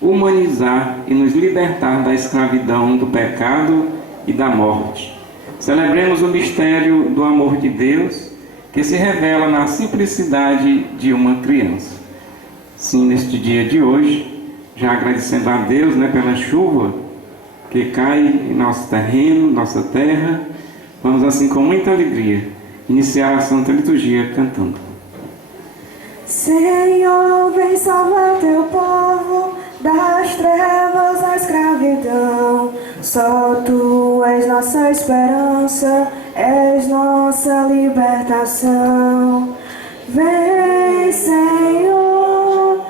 humanizar e nos libertar da escravidão, do pecado e da morte. Celebremos o mistério do amor de Deus, que se revela na simplicidade de uma criança. Sim, neste dia de hoje, já agradecendo a Deus, pela chuva que cai em nosso terreno, nossa terra, vamos assim com muita alegria iniciar a Santa Liturgia cantando. Senhor, vem salvar teu povo das trevas à escravidão. Só tu és nossa esperança, és nossa libertação. Vem, Senhor,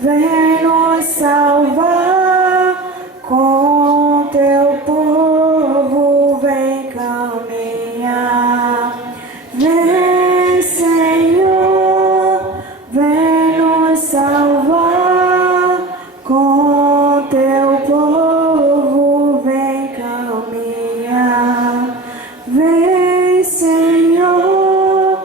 vem nos salvar. Com teu povo vem caminhar. Vem, Senhor, vem nos salvar. Com teu povo vem caminhar. Vem, Senhor,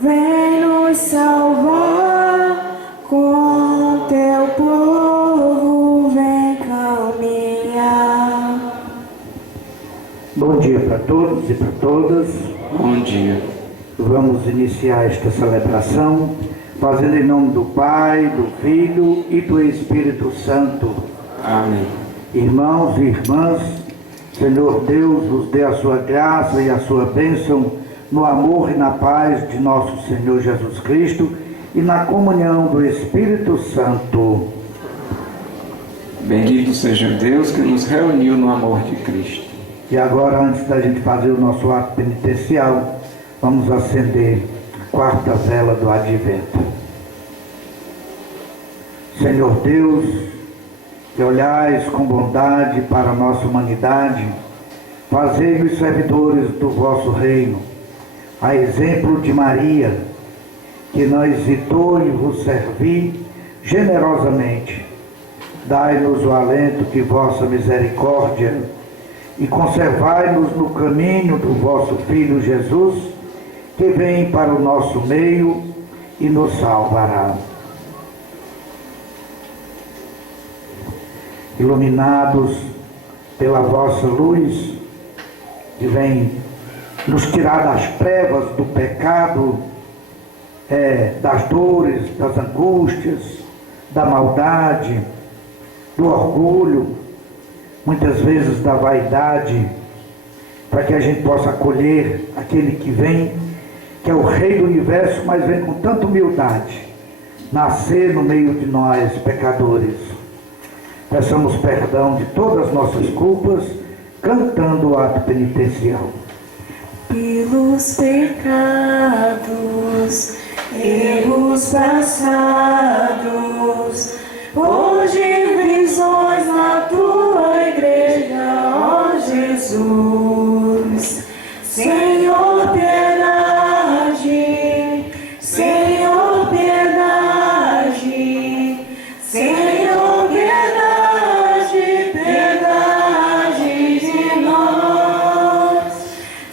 vem nos salvar. Com teu povo vem caminhar. Bom dia para todos e para todas. Bom dia. Vamos iniciar esta celebração fazendo em nome do Pai, do Filho e do Espírito Santo. Amém. Irmãos e irmãs, Senhor Deus vos dê a sua graça e a sua bênção no amor e na paz de nosso Senhor Jesus Cristo e na comunhão do Espírito Santo. Bendito seja Deus que nos reuniu no amor de Cristo. E agora, antes da gente fazer o nosso ato penitencial, vamos acender a quarta vela do Advento. Senhor Deus, que olhais com bondade para a nossa humanidade, fazei-nos servidores do vosso reino, a exemplo de Maria, que não hesitou em vos servir generosamente. Dai-nos o alento que vossa misericórdia e conservai-nos no caminho do vosso Filho Jesus, que vem para o nosso meio e nos salvará. Iluminados pela vossa luz, que vem nos tirar das trevas do pecado, das dores, das angústias, da maldade, do orgulho, muitas vezes da vaidade, para que a gente possa acolher aquele que vem, que é o Rei do Universo, mas vem com tanta humildade, nascer no meio de nós, pecadores. Peçamos perdão de todas as nossas culpas, cantando o ato penitencial. Pelos pecados, erros passados, hoje visões na tua igreja, ó Jesus. Senhor, piedade, Senhor, piedade, Senhor, piedade, piedade de nós.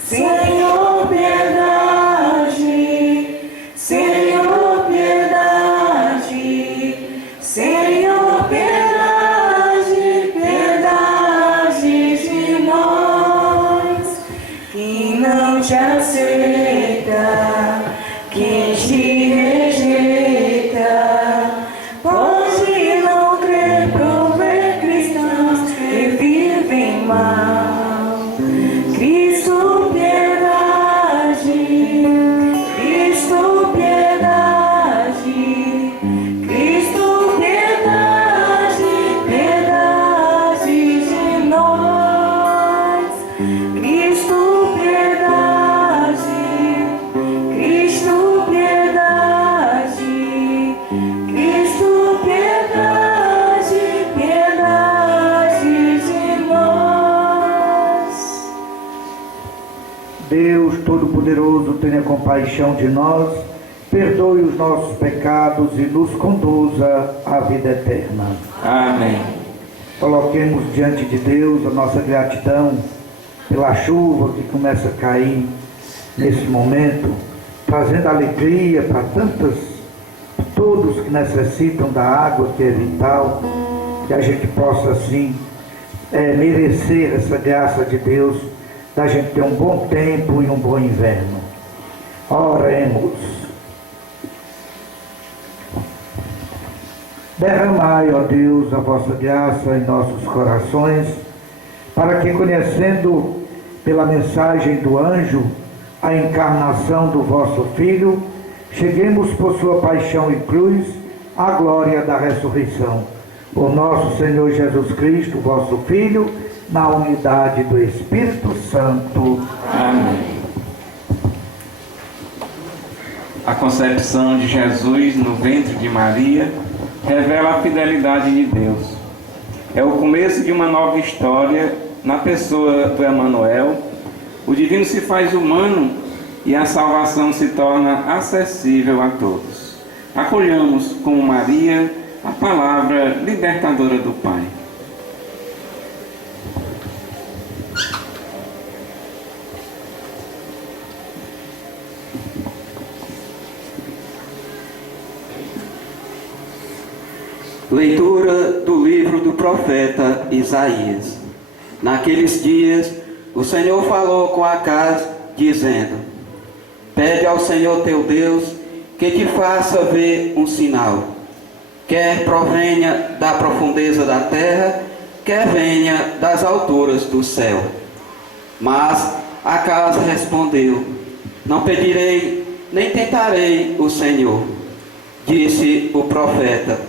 Senhor, piedade, Senhor, piedade, Senhor, piedade, piedade de nós. Quem não te aceita, quem te rejeita, pode não crer por ver cristãos que vivem mal. Cristo, piedade, Cristo, piedade, Cristo, piedade, piedade de nós. Cristo, piedade, Cristo, piedade, Cristo, piedade, piedade de nós. Deus Todo-Poderoso, tenha compaixão de nós, perdoe os nossos pecados e nos conduza à vida eterna. Amém. Coloquemos diante de Deus a nossa gratidão pela chuva que começa a cair nesse momento, trazendo alegria para todos que necessitam da água, que é vital, que a gente possa assim merecer essa graça de Deus, da gente ter um bom tempo e um bom inverno. Oremos. Derramai, ó Deus, a vossa graça em nossos corações, para que, conhecendo pela mensagem do anjo a encarnação do vosso Filho, cheguemos por sua paixão e cruz à glória da ressurreição. Por nosso Senhor Jesus Cristo, vosso Filho, na unidade do Espírito Santo. Amém. A concepção de Jesus no ventre de Maria revela a fidelidade de Deus. É o começo de uma nova história na pessoa do Emanuel. O divino se faz humano e a salvação se torna acessível a todos. Acolhamos, como Maria, a palavra libertadora do Pai. Leitura do livro do profeta Isaías. Naqueles dias, o Senhor falou com Acaz, dizendo: Pede ao Senhor teu Deus que te faça ver um sinal, quer provenha da profundeza da terra, quer venha das alturas do céu. Mas Acaz respondeu: Não pedirei, nem tentarei o Senhor. Disse o profeta: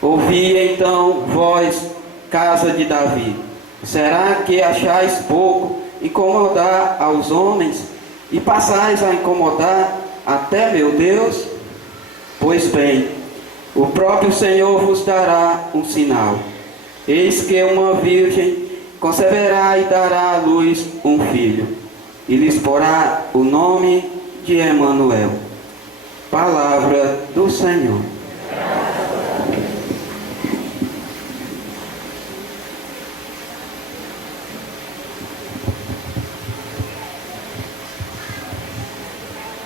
Ouvi então, vós, casa de Davi, será que achais pouco incomodar aos homens, e passais a incomodar até meu Deus? Pois bem, o próprio Senhor vos dará um sinal. Eis que uma virgem conceberá e dará à luz um filho, e lhes porá o nome de Emanuel. Palavra do Senhor.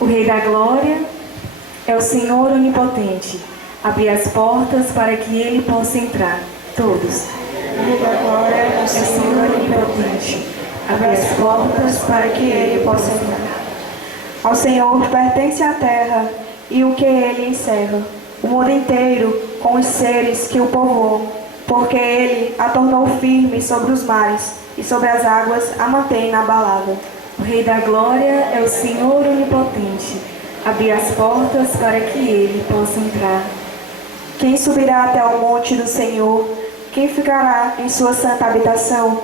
O Rei da Glória é o Senhor Onipotente. Abri as portas para que Ele possa entrar. Todos. O Rei da Glória é o Senhor Onipotente. Abri as portas para que Ele possa entrar. Ao Senhor pertence a terra e o que Ele encerra, o mundo inteiro com os seres que o povoam, porque Ele a tornou firme sobre os mares e sobre as águas a mantém inabalável. O Rei da Glória é o Senhor Onipotente. Abri as portas para que Ele possa entrar. Quem subirá até o monte do Senhor? Quem ficará em sua santa habitação?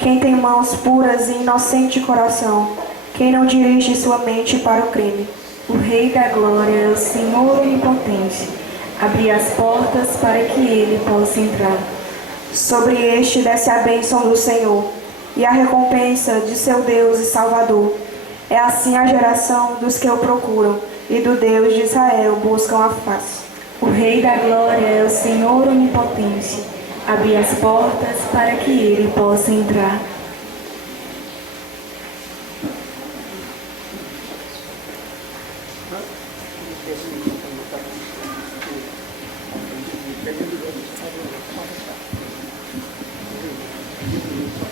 Quem tem mãos puras e inocente coração? Quem não dirige sua mente para o crime? O Rei da Glória é o Senhor Onipotente. Abri as portas para que Ele possa entrar. Sobre este desce a bênção do Senhor e a recompensa de seu Deus e Salvador. É assim a geração dos que o procuram e do Deus de Israel buscam a face. O Rei da Glória é o Senhor Onipotente. Abri as portas para que Ele possa entrar.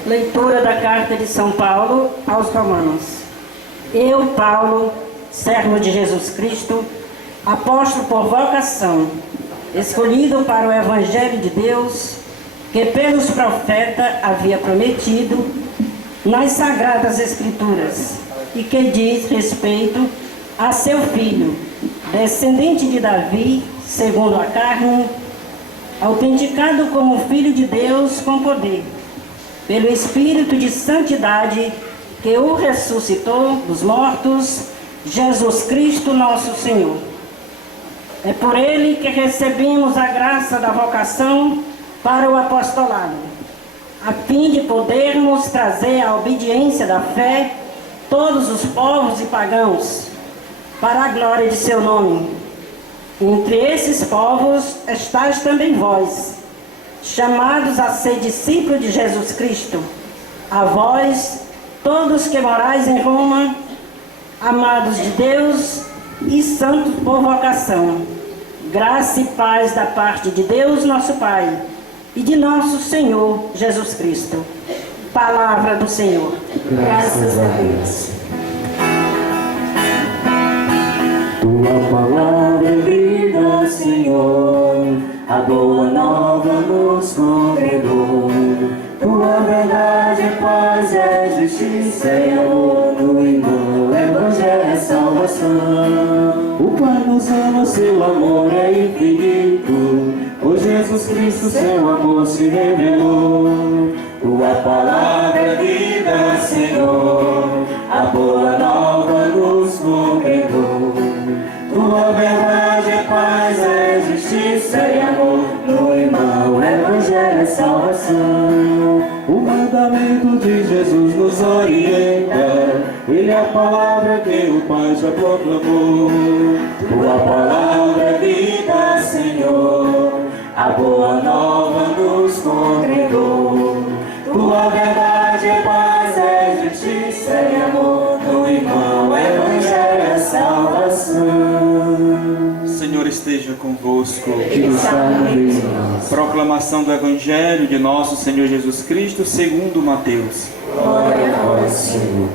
Leitura da carta de São Paulo aos Romanos. Eu, Paulo, servo de Jesus Cristo, apóstolo por vocação, escolhido para o Evangelho de Deus, que pelos profetas havia prometido nas Sagradas Escrituras, e que diz respeito a seu filho, descendente de Davi, segundo a carne, autenticado como Filho de Deus com poder, pelo Espírito de Santidade, que o ressuscitou dos mortos, Jesus Cristo nosso Senhor. É por Ele que recebemos a graça da vocação para o apostolado, a fim de podermos trazer à obediência da fé todos os povos e pagãos, para a glória de seu nome. Entre esses povos estáis também vós, chamados a ser discípulos de Jesus Cristo. A vós, todos que morais em Roma, amados de Deus e santos por vocação, graça e paz da parte de Deus nosso Pai e de nosso Senhor Jesus Cristo. Palavra do Senhor. Graças a Deus. Tua palavra é vida, Senhor, a boa nova nos congregou. Tua verdade é paz, é justiça, é amor no irmão, evangelho é salvação. O Pai nos ama, seu amor é infinito, por Jesus Cristo seu amor se revelou. Tua palavra é vida, Senhor, a boa nova nos congregou. Tua verdade é paz, é justiça e amor no irmão, evangelho é salvação. O mandamento de Jesus nos orienta, Ele é a palavra que o Pai já proclamou. Tua palavra é vida, Senhor, a boa nova nos congregou. Tua verdade é paz, é justiça e amor no irmão, evangelho é salvação. Senhor esteja convosco. Que está no meio de nós. Proclamação do Evangelho de nosso Senhor Jesus Cristo segundo Mateus. Glória a vós, Senhor.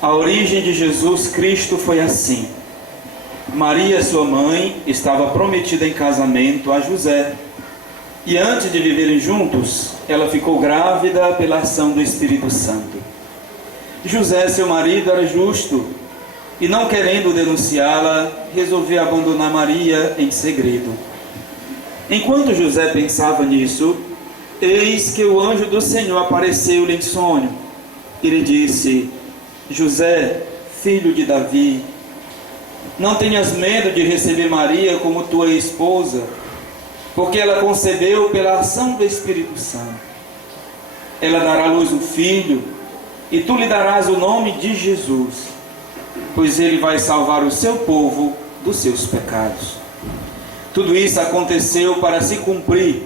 A origem de Jesus Cristo foi assim. Maria, sua mãe, estava prometida em casamento a José. E antes de viverem juntos, ela ficou grávida pela ação do Espírito Santo. José, seu marido, era justo e, não querendo denunciá-la, resolveu abandonar Maria em segredo. Enquanto José pensava nisso, eis que o anjo do Senhor apareceu-lhe em sonho e lhe disse: José, filho de Davi, não tenhas medo de receber Maria como tua esposa, porque ela concebeu pela ação do Espírito Santo. Ela dará à luz um filho, e tu lhe darás o nome de Jesus, pois ele vai salvar o seu povo dos seus pecados. Tudo isso aconteceu para se cumprir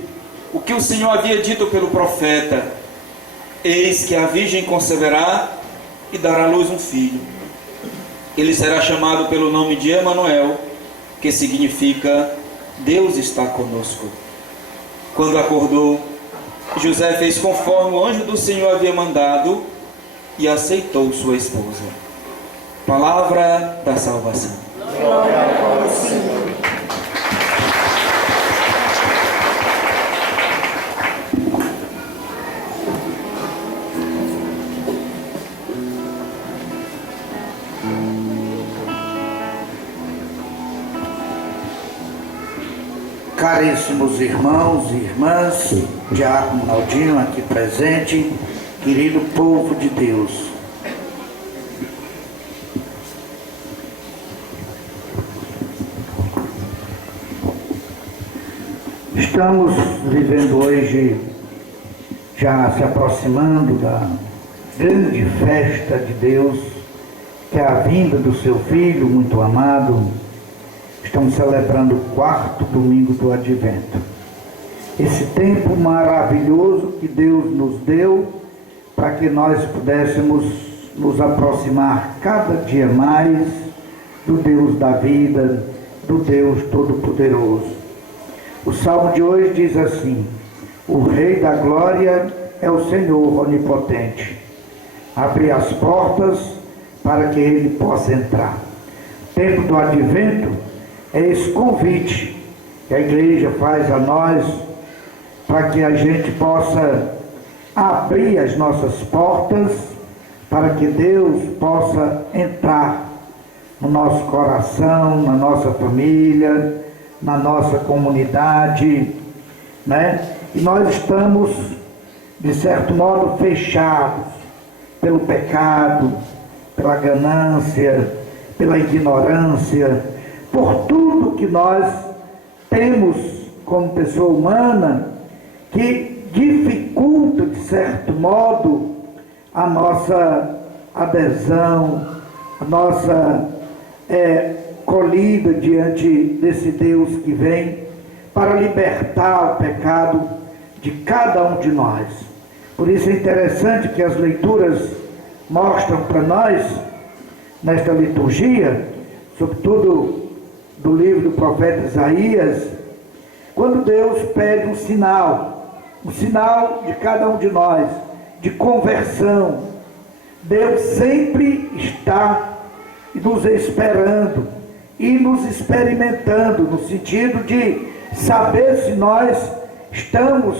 o que o Senhor havia dito pelo profeta: eis que a virgem conceberá e dará à luz um filho. Ele será chamado pelo nome de Emanuel, que significa Deus está conosco. Quando acordou, José fez conforme o anjo do Senhor havia mandado e aceitou sua esposa. Palavra da salvação. Glória a vós, Senhor. Caríssimos irmãos e irmãs, Diácono Aldino aqui presente, querido povo de Deus. Estamos vivendo hoje, já se aproximando da grande festa de Deus, que é a vinda do seu Filho muito amado. Estamos celebrando o 4º domingo do Advento. Esse tempo maravilhoso que Deus nos deu para que nós pudéssemos nos aproximar cada dia mais do Deus da vida, do Deus Todo-Poderoso. O Salmo de hoje diz assim: o Rei da Glória é o Senhor Onipotente. Abre as portas para que Ele possa entrar. O tempo do Advento é esse convite que a igreja faz a nós para que a gente possa abrir as nossas portas para que Deus possa entrar no nosso coração, na nossa família, na nossa comunidade, né? E nós estamos, de certo modo, fechados pelo pecado, pela ganância, pela ignorância, por tudo que nós temos como pessoa humana que dificulta, de certo modo, a nossa adesão, a nossa colhida diante desse Deus que vem para libertar o pecado de cada um de nós. Por isso é interessante que as leituras mostram para nós, nesta liturgia, sobretudo do livro do profeta Isaías, quando Deus pede um sinal de cada um de nós, de conversão, Deus sempre está nos esperando e nos experimentando, no sentido de saber se nós estamos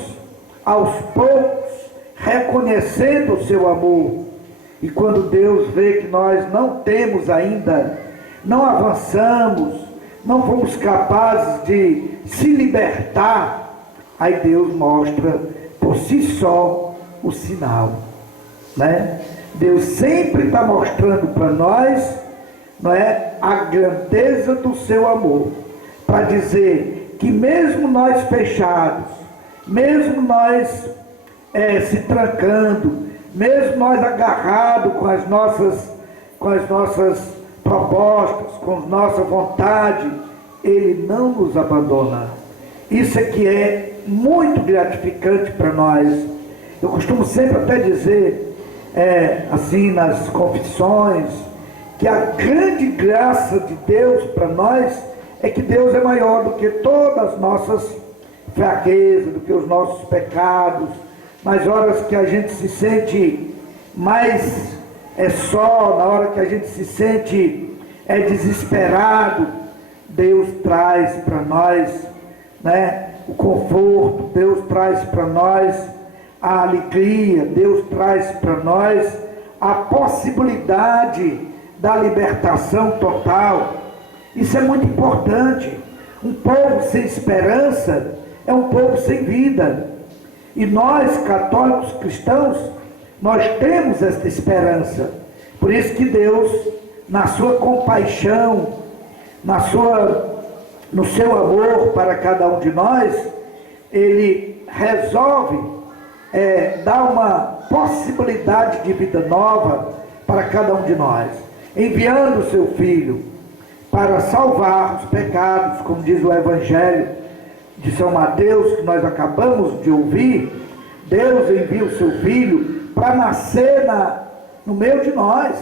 aos poucos reconhecendo o seu amor. E quando Deus vê que nós não temos ainda, não avançamos, não fomos capazes de se libertar, aí Deus mostra por si só o sinal, né? Deus sempre está mostrando para nós, não é, a grandeza do seu amor, para dizer que mesmo nós fechados, mesmo nós se trancando, mesmo nós agarrados com as nossas propostas, com nossa vontade, Ele não nos abandona. Isso é que é muito gratificante para nós. Eu costumo sempre até dizer, assim nas confissões, que a grande graça de Deus para nós é que Deus é maior do que todas as nossas fraquezas, do que os nossos pecados. Nas horas que a gente se sente mais só, na hora que a gente se sente desesperado, Deus traz para nós, né, o conforto, Deus traz para nós a alegria, Deus traz para nós a possibilidade da libertação total. Isso é muito importante. Um povo sem esperança é um povo sem vida. E nós, católicos cristãos, nós temos esta esperança. Por isso que Deus, na sua compaixão, no seu amor para cada um de nós, Ele resolve dar uma possibilidade de vida nova para cada um de nós, enviando o seu Filho para salvar os pecados, como diz o Evangelho de São Mateus, que nós acabamos de ouvir. Deus envia o seu Filho para nascer no meio de nós.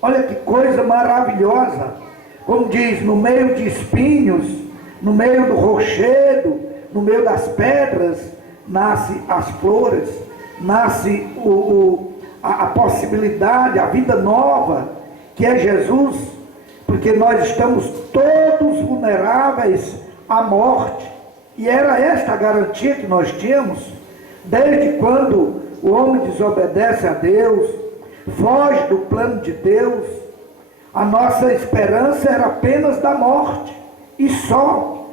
Olha que coisa maravilhosa. Como diz, no meio de espinhos, no meio do rochedo, no meio das pedras, nasce as flores, nasce a possibilidade, a vida nova, que é Jesus, porque nós estamos todos vulneráveis à morte. E era esta a garantia que nós tínhamos, desde quando o homem desobedece a Deus, foge do plano de Deus. A nossa esperança era apenas da morte, e só.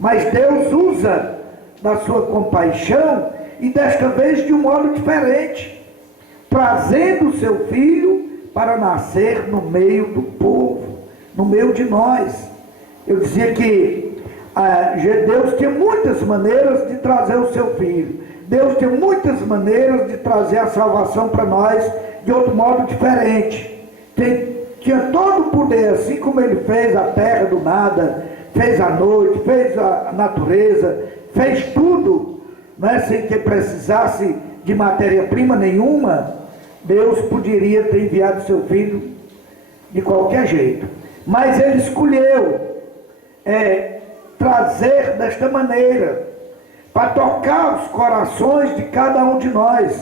Mas Deus usa da sua compaixão, e desta vez de um modo diferente, trazendo o seu Filho para nascer no meio do povo, no meio de nós. Eu dizia que Deus tinha muitas maneiras de trazer o seu Filho. Deus tinha muitas maneiras de trazer a salvação para nós de outro modo diferente. Tinha todo o poder, assim como Ele fez a terra do nada, fez a noite, fez a natureza, fez tudo, né, sem que precisasse de matéria-prima nenhuma. Deus poderia ter enviado o seu Filho de qualquer jeito. Mas Ele escolheu trazer desta maneira, para tocar os corações de cada um de nós.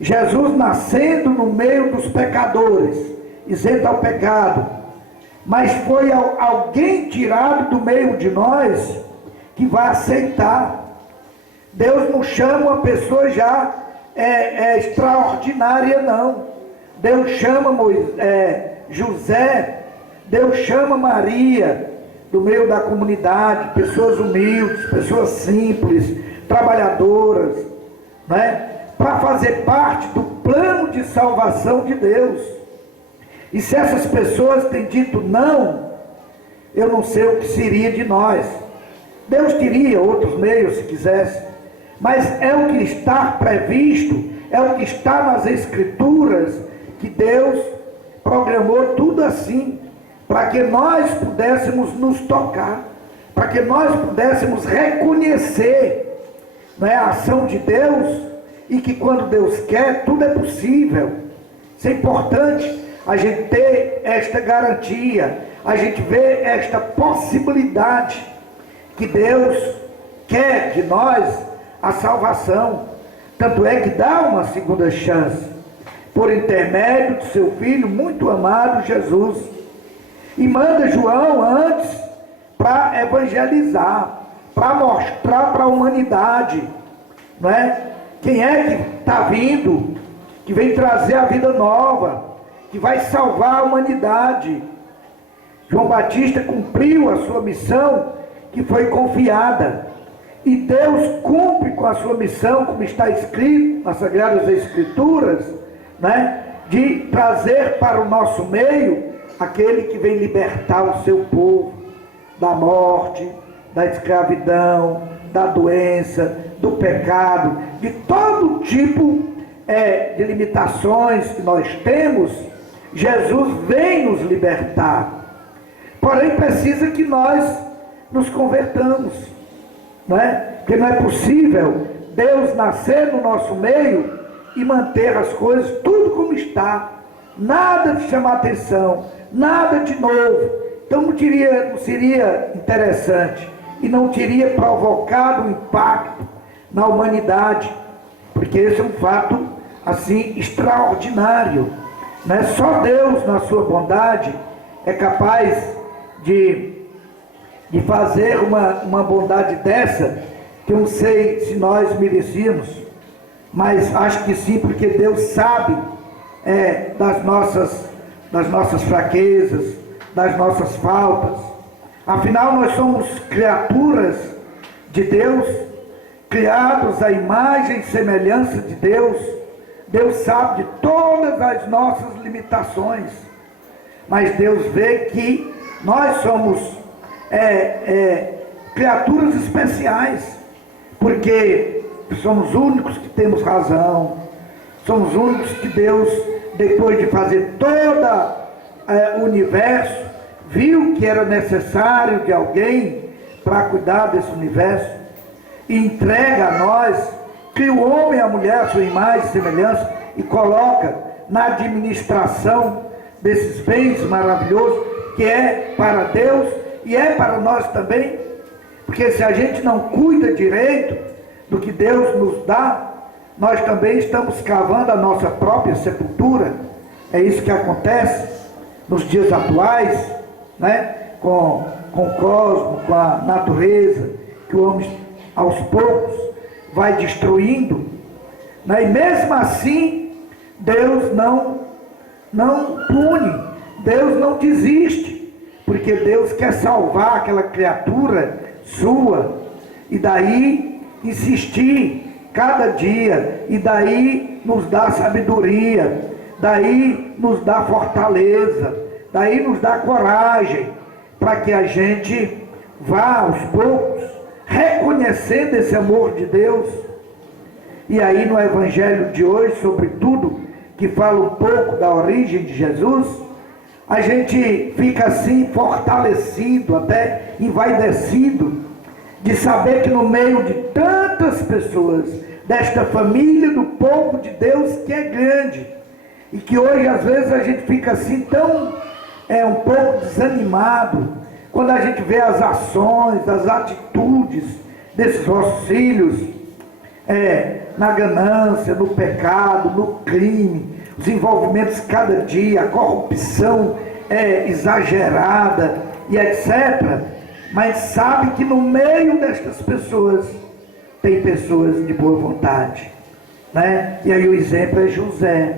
Jesus nascendo no meio dos pecadores, isento ao pecado, mas foi alguém tirado do meio de nós que vai aceitar. Deus não chama uma pessoa já extraordinária, não. Deus chama José, Deus chama Maria, do meio da comunidade, pessoas humildes, pessoas simples, trabalhadoras, né, para fazer parte do plano de salvação de Deus. E se essas pessoas têm dito não, eu não sei o que seria de nós. Deus teria outros meios se quisesse, mas é o que está previsto, é o que está nas Escrituras, que Deus programou tudo assim, para que nós pudéssemos nos tocar, para que nós pudéssemos reconhecer, né, a ação de Deus, e que quando Deus quer, tudo é possível. Isso é importante, a gente ter esta garantia, a gente ver esta possibilidade, que Deus quer de nós a salvação. Tanto é que dá uma segunda chance, por intermédio de seu Filho muito amado, Jesus. E manda João antes para evangelizar, para mostrar para a humanidade, não é? Quem é que está vindo, que vem trazer a vida nova, que vai salvar a humanidade. João Batista cumpriu a sua missão que foi confiada. E Deus cumpre com a sua missão, como está escrito nas Sagradas Escrituras, né? De trazer para o nosso meio aquele que vem libertar o seu povo da morte, da escravidão, da doença, do pecado, de todo tipo de limitações que nós temos. Jesus vem nos libertar. Porém, precisa que nós nos convertamos, não é? Porque não é possível Deus nascer no nosso meio e manter as coisas tudo como está, nada de chamar atenção, nada de novo. Então não seria interessante e não teria provocado um impacto na humanidade, porque esse é um fato assim extraordinário, né? Só Deus, na sua bondade, é capaz de fazer uma bondade dessa, que eu não sei se nós merecíamos, mas acho que sim, porque Deus sabe das nossas fraquezas, das nossas faltas. Afinal, nós somos criaturas de Deus, criados à imagem e semelhança de Deus. Deus sabe de todas as nossas limitações, mas Deus vê que nós somos criaturas especiais, porque somos únicos que temos razão, somos únicos que Deus, depois de fazer todo o universo, viu que era necessário de alguém para cuidar desse universo, e entrega a nós, cria o homem e a mulher a sua imagem e semelhança, e coloca na administração desses bens maravilhosos, que é para Deus e é para nós também, porque se a gente não cuida direito do que Deus nos dá, nós também estamos cavando a nossa própria sepultura. É isso que acontece nos dias atuais, né? Com o cosmos, com a natureza, que o homem aos poucos vai destruindo, né? E mesmo assim Deus não pune, Deus não desiste, porque Deus quer salvar aquela criatura sua, e daí insistir cada dia, e daí nos dá sabedoria, daí nos dá fortaleza, daí nos dá coragem, para que a gente vá aos poucos reconhecendo esse amor de Deus. E aí no Evangelho de hoje, sobretudo, que fala um pouco da origem de Jesus, a gente fica assim fortalecido, até envaidecido, de saber que no meio de tantas pessoas, desta família do povo de Deus que é grande, e que hoje às vezes a gente fica assim tão um pouco desanimado, quando a gente vê as ações, as atitudes desses nossos filhos, na ganância, no pecado, no crime, os envolvimentos cada dia, a corrupção exagerada e etc. Mas sabe que no meio destas pessoas tem pessoas de boa vontade, né? E aí o exemplo é José.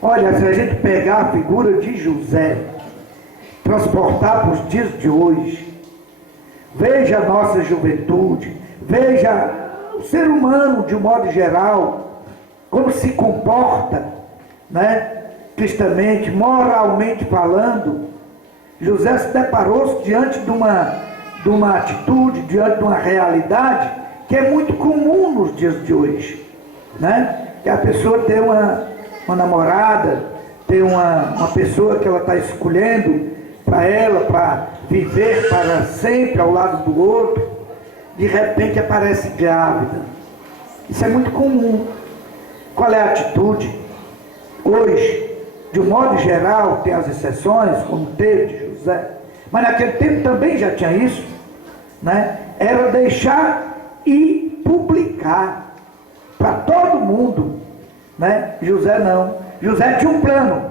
Olha, se a gente pegar a figura de José, transportar para os dias de hoje, veja a nossa juventude, veja o ser humano de um modo geral, como se comporta, né? Cristamente, moralmente falando. José se deparou diante de uma atitude, diante de uma realidade que é muito comum nos dias de hoje, né? Que a pessoa tem uma namorada, tem uma pessoa que ela está escolhendo para ela, para viver para sempre ao lado do outro, de repente aparece grávida. Isso é muito comum. Qual é a atitude? Hoje, de um modo geral, tem as exceções, como teve de José, mas naquele tempo também já tinha isso, né? era deixar e publicar para todo mundo, né? José não. José tinha um plano.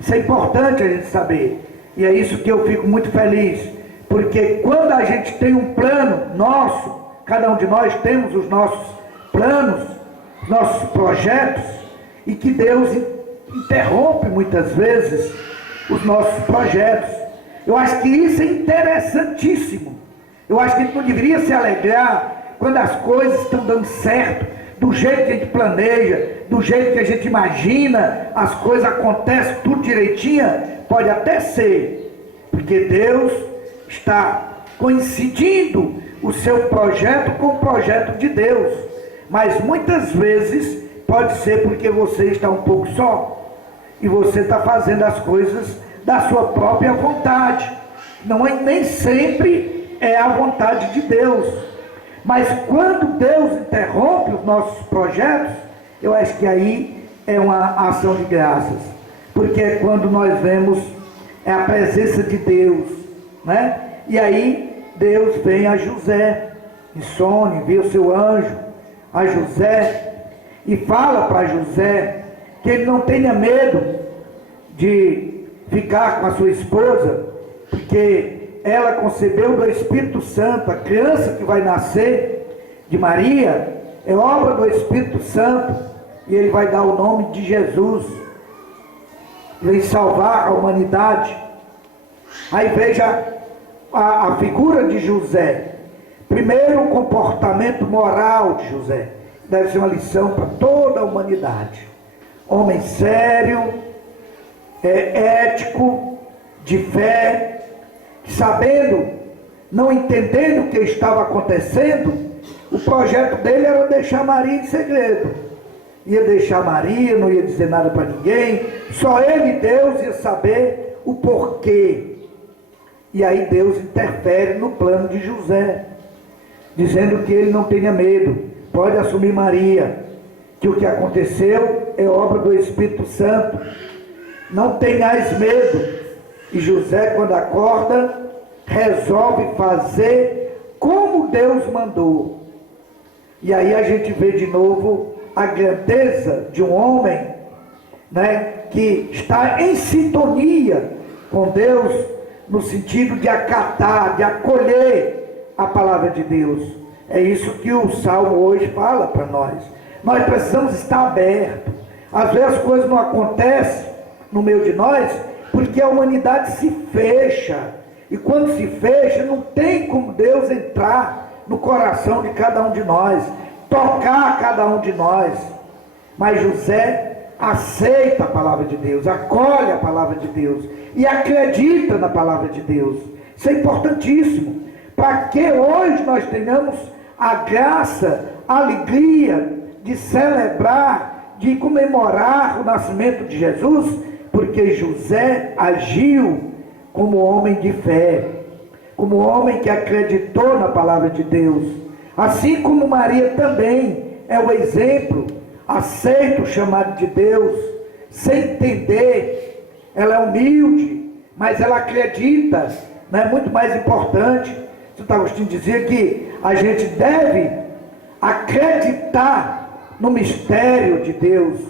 Isso é importante a gente saber. E é isso que eu fico muito feliz. Porque quando a gente tem um plano nosso, cada um de nós temos os nossos planos, os nossos projetos, e que Deus interrompe muitas vezes os nossos projetos. Eu acho que isso é interessantíssimo. Eu acho que a gente não deveria se alegrar quando as coisas estão dando certo, do jeito que a gente planeja, do jeito que a gente imagina, as coisas acontecem tudo direitinho. Pode até ser, porque Deus está coincidindo o seu projeto com o projeto de Deus. Mas muitas vezes pode ser porque você está um pouco só e você está fazendo as coisas da sua própria vontade. Não é, nem sempre é a vontade de Deus. Mas quando Deus interrompe os nossos projetos, eu acho que aí é uma ação de graças. Porque é quando nós vemos a presença de Deus, né? E aí Deus vem a José, em sonho, envia o seu anjo a José e fala para José que ele não tenha medo de ficar com a sua esposa, porque ela concebeu do Espírito Santo. A criança que vai nascer de Maria é obra do Espírito Santo, e ele vai dar o nome de Jesus, vem salvar a humanidade. Aí veja a figura de José. Primeiro, o comportamento moral de José deve ser uma lição para toda a humanidade. Homem sério, ético, de fé, sabendo, não entendendo o que estava acontecendo. O projeto dele era deixar Maria em segredo. Ia deixar Maria, não ia dizer nada para ninguém, só ele e Deus ia saber o porquê. E aí Deus interfere no plano de José, dizendo que ele não tenha medo, pode assumir Maria, que o que aconteceu é obra do Espírito Santo, não tenhais medo. E José, quando acorda, resolve fazer como Deus mandou. E aí a gente vê de novo a grandeza de um homem, né, que está em sintonia com Deus, no sentido de acatar, de acolher a palavra de Deus. É isso que o Salmo hoje fala para nós. Nós precisamos estar abertos. Às vezes as coisas não acontecem no meio de nós, porque a humanidade se fecha. E quando se fecha, não tem como Deus entrar no coração de cada um de nós, tocar cada um de nós. Mas José aceita a palavra de Deus, acolhe a palavra de Deus e acredita na palavra de Deus. Isso é importantíssimo, para que hoje nós tenhamos a graça, a alegria de celebrar, de comemorar o nascimento de Jesus, porque José agiu como homem de fé, como homem que acreditou na palavra de Deus. Assim como Maria também é o exemplo, aceita o chamado de Deus, sem entender. Ela é humilde, mas ela acredita. Não é muito mais importante. Santo Agostinho dizia que a gente deve acreditar no mistério de Deus,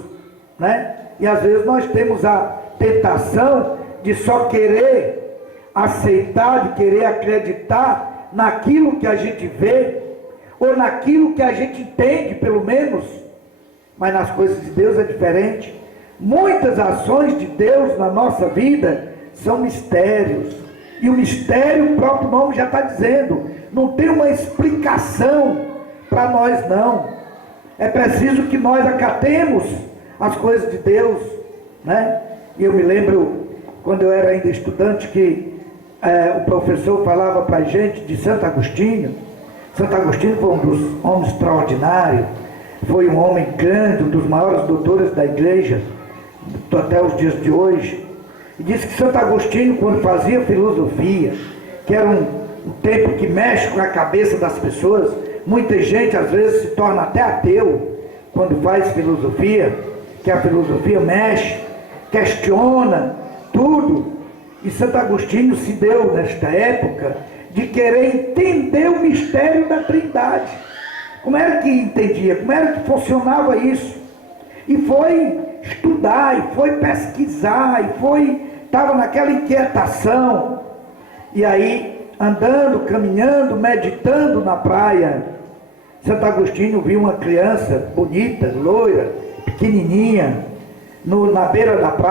né? E às vezes nós temos a tentação de só querer aceitar, de querer acreditar naquilo que a gente vê, ou naquilo que a gente entende, pelo menos. Mas nas coisas de Deus é diferente. Muitas ações de Deus na nossa vida são mistérios. E o mistério, o próprio nome já está dizendo, não tem uma explicação para nós não. É preciso que nós acatemos as coisas de Deus, né? E eu me lembro, quando eu era ainda estudante, que o professor falava para a gente de Santo Agostinho. Santo Agostinho foi um dos homens extraordinários, foi um homem grande, um dos maiores doutores da igreja, até os dias de hoje. E disse que Santo Agostinho, quando fazia filosofia, que era um tempo que mexe com a cabeça das pessoas, muita gente às vezes se torna até ateu quando faz filosofia, que a filosofia mexe, questiona tudo. E Santo Agostinho se deu nesta época de querer entender o mistério da Trindade. Como era que entendia? Como era que funcionava isso? E foi estudar, e foi pesquisar, estava naquela inquietação. E aí, andando, caminhando, meditando na praia, Santo Agostinho viu uma criança bonita, loira, pequenininha, na beira da praia.